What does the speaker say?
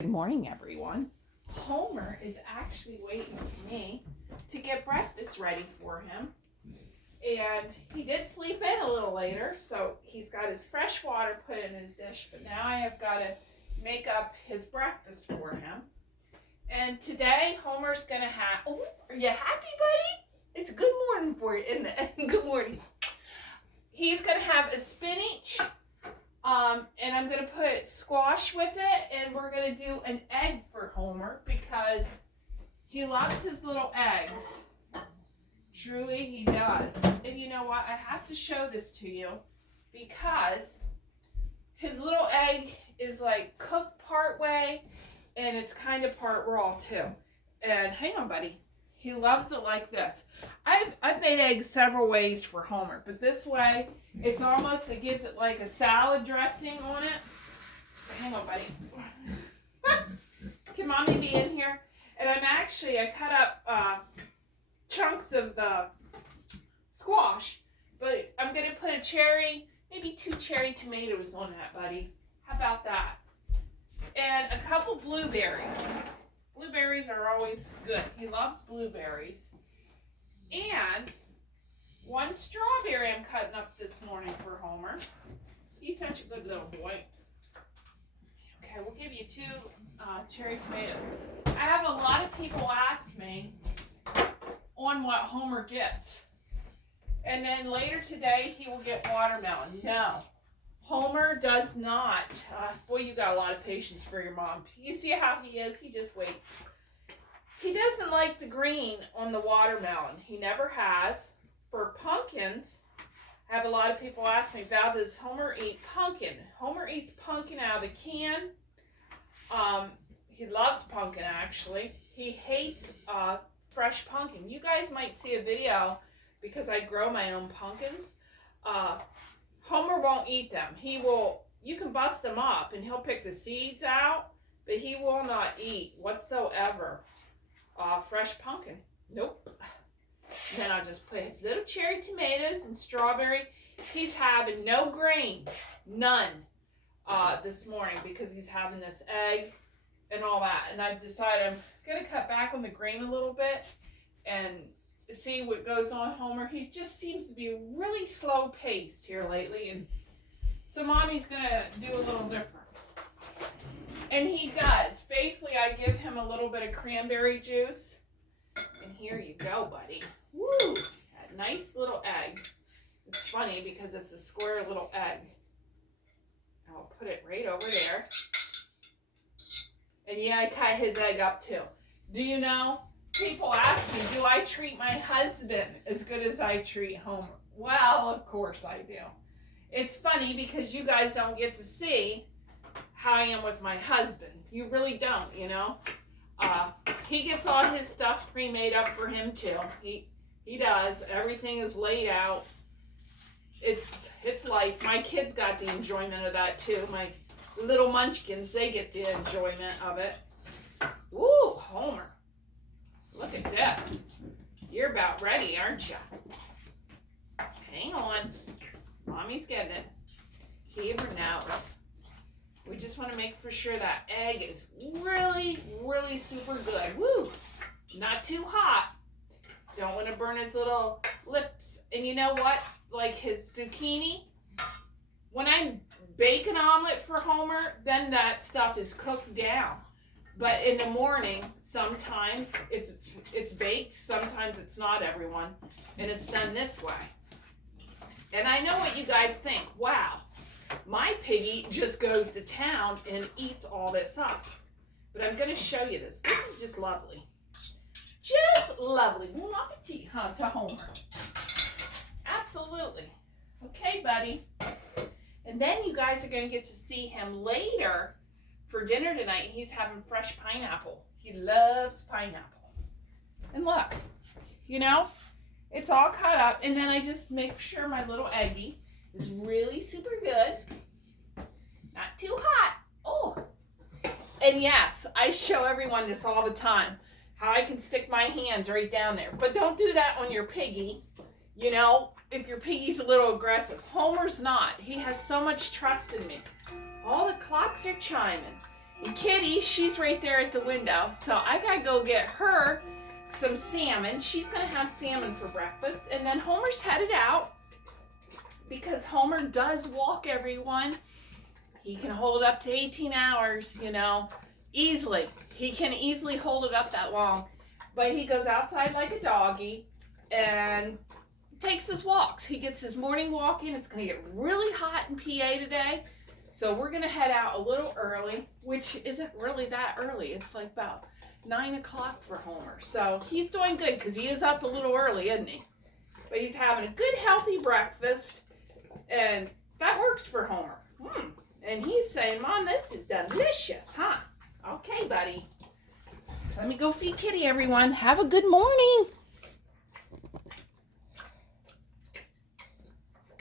Good morning, everyone. Homer is actually waiting for me to get breakfast ready for him. And he did sleep in a little later, so he's got his fresh water put in his dish, but now I have got to make up his breakfast for him. And today, Homer's going to have... Oh, are you happy, buddy? It's good morning for you, isn't it? Good morning. He's going to have a spinach... and I'm going to put squash with it, and we're going to do an egg for Homer because he loves his little eggs. Truly, he does. And you know what? I have to show this to you because his little egg is like cooked part way, and it's kind of part raw too. And hang on, buddy. He loves it like this. I've made eggs several ways for Homer, but this way, it gives it like a salad dressing on it. Hang on, buddy. Can Mommy be in here? And I cut up chunks of the squash, but I'm going to put a cherry, maybe 2 cherry tomatoes on that, buddy. How about that? And a couple blueberries. Blueberries are always good. He loves blueberries. And 1 strawberry I'm cutting up this morning for Homer. He's such a good little boy. Okay, we'll give you 2 cherry tomatoes. I have a lot of people ask me on what Homer gets. And then later today, he will get watermelon. No, Homer does not. Boy, you got a lot of patience for your mom. You see how he is? He just waits. He doesn't like the green on the watermelon. He never has. For pumpkins, I have a lot of people ask me, Val, does Homer eat pumpkin? Homer eats pumpkin out of the can. He loves pumpkin, actually. He hates fresh pumpkin. You guys might see a video because I grow my own pumpkins. Homer won't eat them. You can bust them up and he'll pick the seeds out, but he will not eat whatsoever fresh pumpkin. Nope. Then I'll just put his little cherry tomatoes and strawberry. He's having no grain, none, this morning because he's having this egg and all that. And I've decided I'm going to cut back on the grain a little bit and see what goes on. Homer, he just seems to be really slow paced here lately. And so Mommy's going to do a little different. And he does. Faithfully, I give him a little bit of cranberry juice. And here you go, buddy. Woo! That nice little egg. It's funny because it's a square little egg. I'll put it right over there. And yeah, I cut his egg up too. Do you know? People ask me, do I treat my husband as good as I treat Homer? Well, of course I do. It's funny because you guys don't get to see how I am with my husband. You really don't, you know? He gets all his stuff pre-made up for him too. He does. Everything is laid out. It's life. My kids got the enjoyment of that too. My little munchkins, they get the enjoyment of it. Woo, Homer. Look at this. You're about ready, aren't you? Hang on. Mommy's getting it. He ever knows. We just want to make for sure that egg is really, really super good. Woo! Not too hot. Don't want to burn his little lips. And you know what? Like his zucchini, when I bake an omelet for Homer, then that stuff is cooked down. But in the morning, sometimes it's baked, sometimes it's not, everyone. And it's done this way. And I know what you guys think. Wow, my piggy just goes to town and eats all this up. But I'm going to show you this. This is just lovely. Just lovely. Bon appetit, huh, to Homer. Absolutely. Okay, buddy. And then you guys are going to get to see him later for dinner tonight. He's having fresh pineapple. He loves pineapple. And look, you know, it's all cut up. And then I just make sure my little eggie is really super good. Not too hot. Oh. And yes, I show everyone this all the time. How I can stick my hands right down there. But don't do that on your piggy. You know, if your piggy's a little aggressive. Homer's not. He has so much trust in me. All the clocks are chiming. And Kitty, she's right there at the window. So I gotta go get her some salmon. She's gonna have salmon for breakfast. And then Homer's headed out because Homer does walk, everyone. He can hold up to 18 hours, you know, easily. He can easily hold it up that long. But he goes outside like a doggy and takes his walks. He gets his morning walk in. It's going to get really hot in PA today. So we're going to head out a little early, which isn't really that early. It's like about 9 o'clock for Homer. So he's doing good because he is up a little early, isn't he? But he's having a good, healthy breakfast. And that works for Homer. And he's saying, Mom, this is delicious, huh? Okay, buddy. Let me go feed Kitty, everyone. Have a good morning.